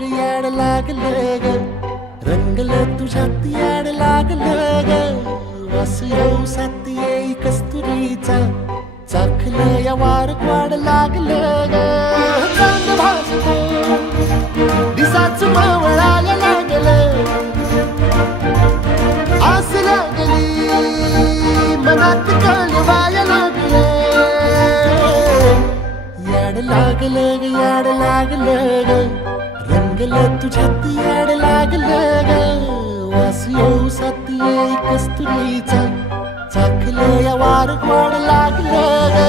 ग याड लागलं ग रंगलं तुझ्यात याड लागलं ग वास येऊ साथ येई कस्तुरीचा चाखलं या वार वाड लागलं ग चांद भासतो दिसाच मावळायला लागलं आस लागली मनात कळवायला लागलं याड लागलं ग याड लागलं ग रंगलं तुझ्यात याड लागलं ग वास येऊ साथ येई कस्तुरीचा चाखलं या वार वाड लागलं ग